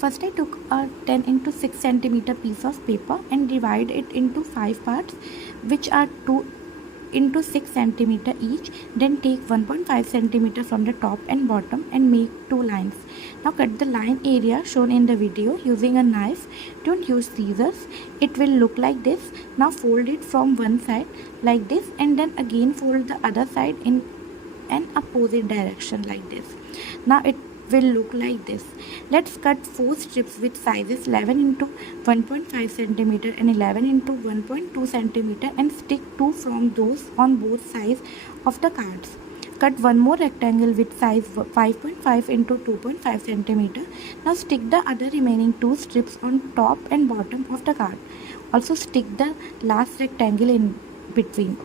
First I took a 10 into 6 centimeter piece of paper and divide it into 5 parts, which are 2 into 6 centimeter each. Then take 1.5 centimeter from the top and bottom and make 2 lines. Now cut the line area shown in the video using a knife. Don't use scissors. It will look like this. Now fold it from one side like this, and then again fold the other side in an opposite direction like this. Now it will look like this. Let's cut 4 strips with sizes 11 into 1.5 centimeter and 11 into 1.2 centimeter and stick 2 from those on both sides of the cards. Cut one more rectangle with size 5.5 into 2.5 centimeter. Now stick the other remaining 2 strips on top and bottom of the card. Also stick the last rectangle in between.